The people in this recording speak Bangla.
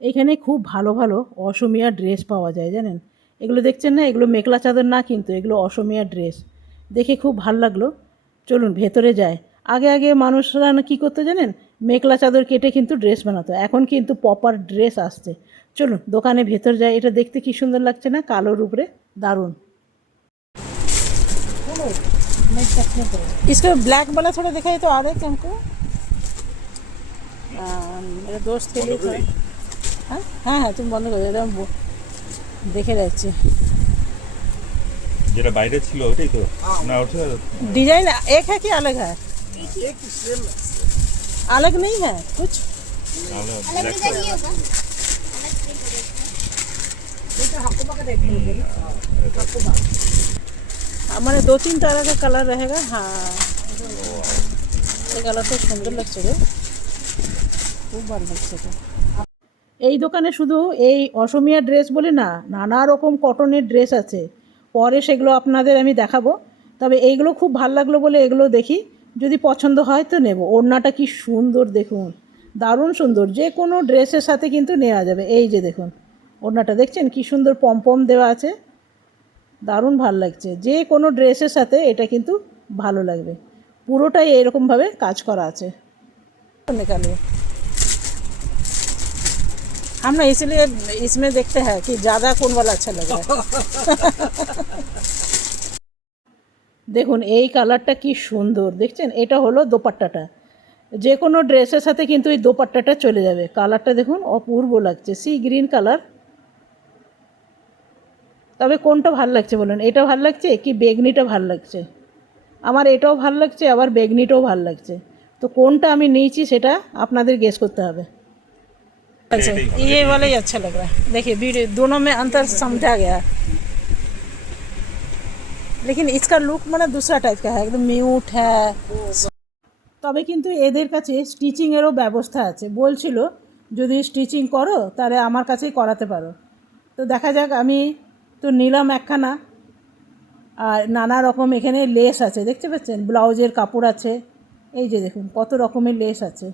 এখানে খুব ভালো ভালো অসমীয়া ড্রেস পাওয়া যায় জানেন। এগুলো দেখছেন না, এগুলো মেখলা চাদর না, কিন্তু এগুলো অসমীয়া ড্রেস। দেখে খুব ভাল লাগলো। চলুন ভেতরে যায়। আগে আগে মানুষরা না কী করতো জানেন, মেখলা চাদর কেটে কিন্তু ড্রেস বানাতো, এখন কিন্তু প্রপার ড্রেস আসছে। চলুন দোকানে ভেতর যায়। এটা দেখতে কি সুন্দর লাগছে না, কালোর উপরে দারুণ। इसको ब्लैक वाला थोड़ा दिखाई तो आ रहा है कि हमको। मेरे दोस्त के लिए थोड़ा। हाँ हाँ हाँ, तुम बंद कर दो, দেখে যাচ্ছি। যেটা বাইরে ছিল ওটাই তো না, ওটা डिजाइन एक है कि अलग है? एक ही सेम अलग नहीं है कुछ? अलग डिजाइन ही होगा। हमारे 2-3 तरह का कलर रहेगा। हाँ, ये कलर तो सुंदर लगছে রে, খুব ভালো লাগছে তো। এই দোকানে শুধু এই অসমীয়া ড্রেস বলে না, নানা রকম কটনের ড্রেস আছে। পরে সেগুলো আপনাদের আমি দেখাবো। তবে এইগুলো খুব ভালো লাগলো বলে এগুলো দেখি, যদি পছন্দ হয় তো নেব। ওড়নাটা কি সুন্দর দেখুন, দারুণ সুন্দর। যে কোনো ড্রেসের সাথে কিন্তু নেওয়া যাবে। এই যে দেখুন ওড়নাটা দেখছেন কি সুন্দর পমপম দেওয়া আছে, দারুণ ভালো লাগছে। যে কোনো ড্রেসের সাথে এটা কিন্তু ভালো লাগবে। পুরোটাই এরকমভাবে কাজ করা আছে। निकालिए। हम ना इसलिए इसमें देखते हैं कि ज़्यादा कौन वाला अच्छा लग रहा है। দেখুন এই কালারটা কি সুন্দর দেখছেন, এটা হলো দোপাট্টাটা। যে কোনো ড্রেসের সাথে কিন্তু এই দোপাট্টাটা চলে যাবে। কালারটা দেখুন অপূর্ব লাগছে, সি গ্রিন কালার। তবে কোনটা ভাল লাগছে বলুন, এটা ভাল লাগছে কি বেগনিটা ভাল লাগছে? আমার এটাও ভাল লাগছে, আবার বেগনিটাও ভাল লাগছে। তো কোনটা আমি নিয়েছি সেটা আপনাদের গেস করতে হবে। अच्छा, ये वाला ही अच्छा लग रहा है। देखिए वीडियो दोनों में अंतर समझा गया है, लेकिन इसका लुक মানে दूसरा टाइप का है, एकदम म्यूट है। তবে কিন্তু এদের কাছে স্টিচিংয়েরও ব্যবস্থা আছে। বলছিল যদি স্টিচিং করো তাহলে আমার কাছেই করাতে পারো। তো দেখা যাক, আমি তো নিলাম একখানা। আর নানা রকম এখানে লেস আছে, দেখতে পাচ্ছেন, ব্লাউজের কাপড় আছে। এই যে দেখুন কত রকমের লেস আছে।